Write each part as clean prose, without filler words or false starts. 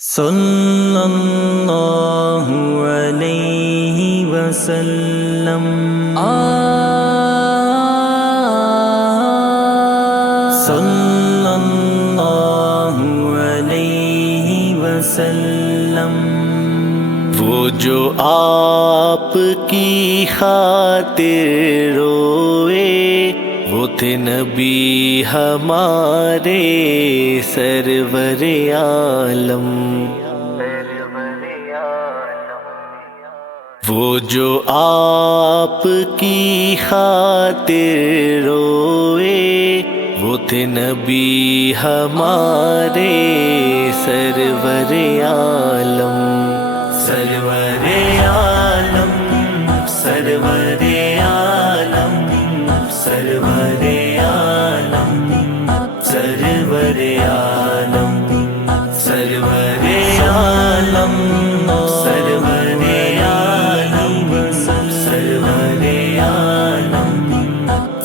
صلی اللہ علیہ وسلم صلی اللہ علیہ وسلم۔ وہ جو آپ کی خاطر روئے وہ تھے نبی ہمارے سرور عالم۔ وہ جو آپ کی خاطر روئے وہ تھے نبی ہمارے سرور عالم۔ سرور عالم سرور عالم سرور عالم سرور عالم سرور عالم سرور عالم سرور عالم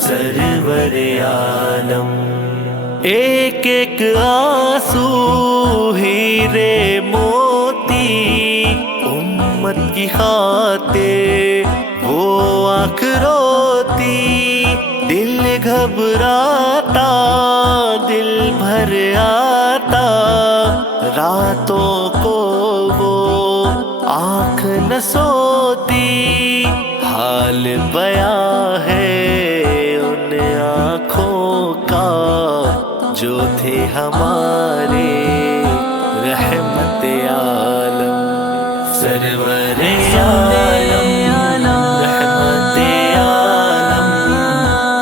سرور عالم۔ ایک ایک آنسو ہیرے موتی امت کی خاطر وہ آنکھ روتی، دل گھبراتا دل بھر آتا، راتوں کو وہ آنکھ نہ سوتی۔ حال بیاں ہے ان آنکھوں کا جو تھے ہمارے رحمت عالم۔ سرور عالم رحمت عالم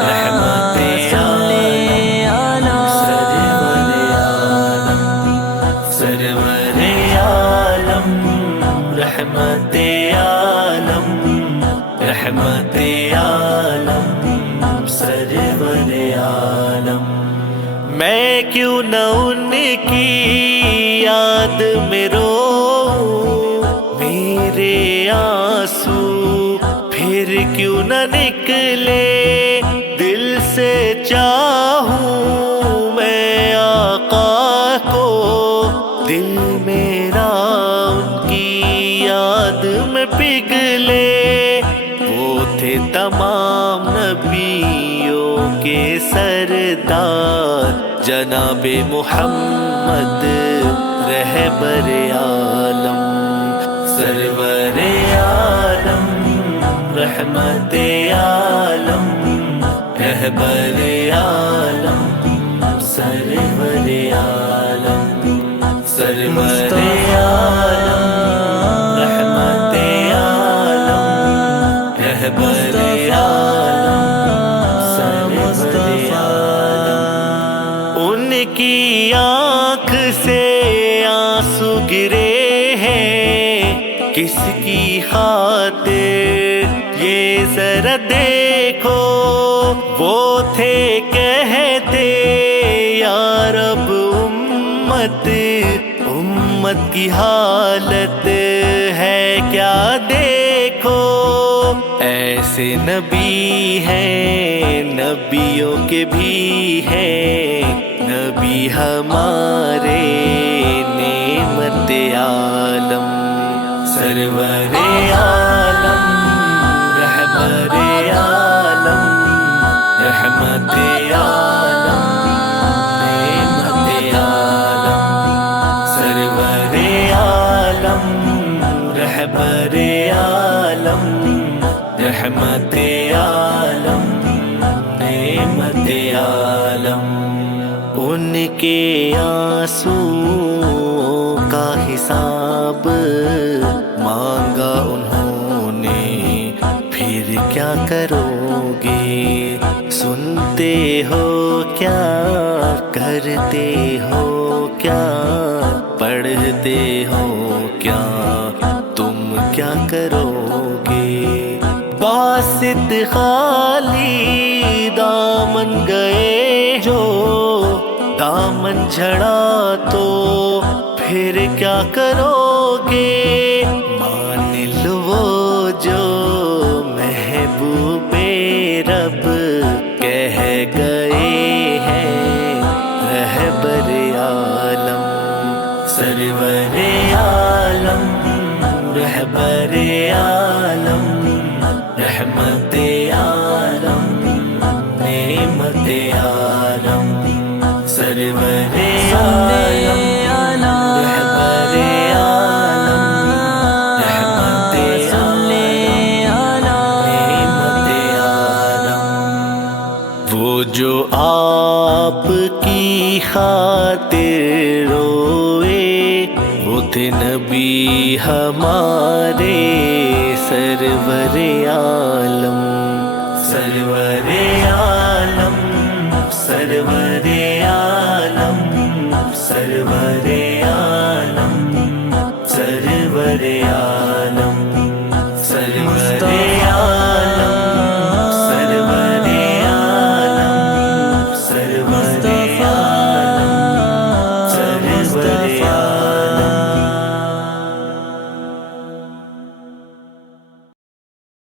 رحمت عالم سرور عالم سرور عالم رحمت عالم رحمت عالم سرور عالم۔ میں کیوں نہ ان کی یاد میں روؤں، میرے آنسو پھر کیوں نہ نکلے، دل سے چاہوں میں آقا کو، دل میرا ان کی یاد میں پگھلے۔ وہ تھے تمام نبیوں کے سردار، جناب محمد رہبر عالم۔ سرور عالم رحمت عالم رہبر عالم سرور عالم سرور عالم رحمت عالم رہبر عالم سرور عالم۔ ان کی آنکھ سے آنسو گرے ہیں، کس کی خاطر یہ ذرا دیکھو، وہ تھے کہتے یا رب امت کی حالت ہے کیا دیکھو۔ ایسے نبی ہیں نبیوں کے بھی ہیں، نبی ہمارے نعمت عالم۔ سرور عالم رہبر عالم رحمت عالم نعمت عالم۔ سرور عالم رہبر عالم رحمت عالم نعمت عالم۔ ان کے آنسو کا حساب مانگا انہوں نے، پھر کیا کرو گے؟ سنتے ہو کیا کرتے ہو کیا پڑھتے ہو کیا تم کیا کرو گے؟ باسط خالی دامن گئے جو، دامن جھڑا تو پھر کیا کرو گے؟ مان لو وہ جو محبوب رب کہہ گئے ہیں رہبر عالم۔ سرور عالم رہبر عالم رحمت عالم نعمت عالم سرور عالم رہبر عالم رحمت عالم نعمت عالم وہ جو آپ کی خاطر روئے وہ تھے نبی ہمارے سرور عالم سرور عالم سرور عالم سرور